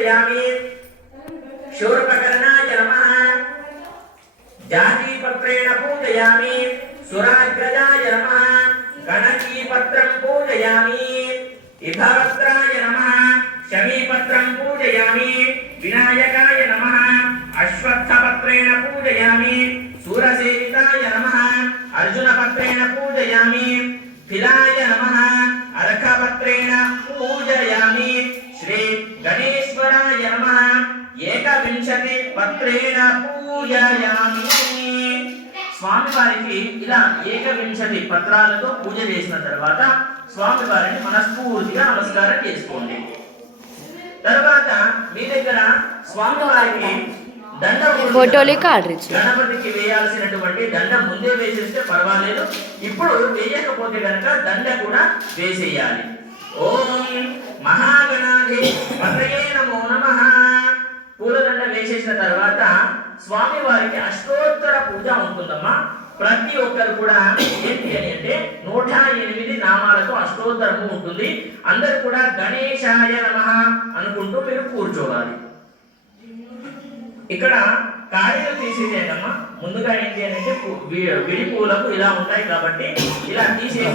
पूजयामि शूर्पकर्णाय नमः जातिपत्रेण पूजयामि सुराग्रजाय नमः गणकीपत्रं पूजयामि इभवस्त्राय नमः शमीपत्रं पूजयामि विनायकाय नमः अश्वत्थपत्रेण पूजयामि सूरसेविताय नमः अर्जुनपत्रेण पूजयामि फिलाय नमः अर्कपत्रेण पूजयामि श्री गणेश्वराय नमः एकविंशति पत्रेण पूजयामि స్వామి వారికి ఇలా ఏకవింశతి పత్రాలతో పూజ చేసిన తర్వాత స్వామి వారిని మనస్ఫూర్తిగా నమస్కారం చేసుకోండి. తర్వాత మీ దగ్గర స్వామి వారికి దండ గణపతికి వేయాల్సినటువంటి దండ ముందే వేసేస్తే పర్వాలేదు, ఇప్పుడు వేయకపోతే కనుక దండ కూడా వేసేయాలి. ఓం మహాగణాధి పతయే నమో నమః. పూలదండ వేసేసిన తర్వాత స్వామి వారికి అష్టోత్తర పూజ ఉంటుందమ్మా. ప్రతి ఒక్కరు కూడా ఏంటి అని అంటే 108 నామాలతో అష్టోత్తరము ఉంటుంది. అందరు కూడా గణేశాయ నమః అనుకుంటూ మీరు కూర్చోవాలి. ఇక్కడ కాడీలు తీసేసేదమ్మా. ముందుగా ఏంటి అని అంటే విడి పూలకు ఇలా ఉంటాయి కాబట్టి ఇలా తీసేసి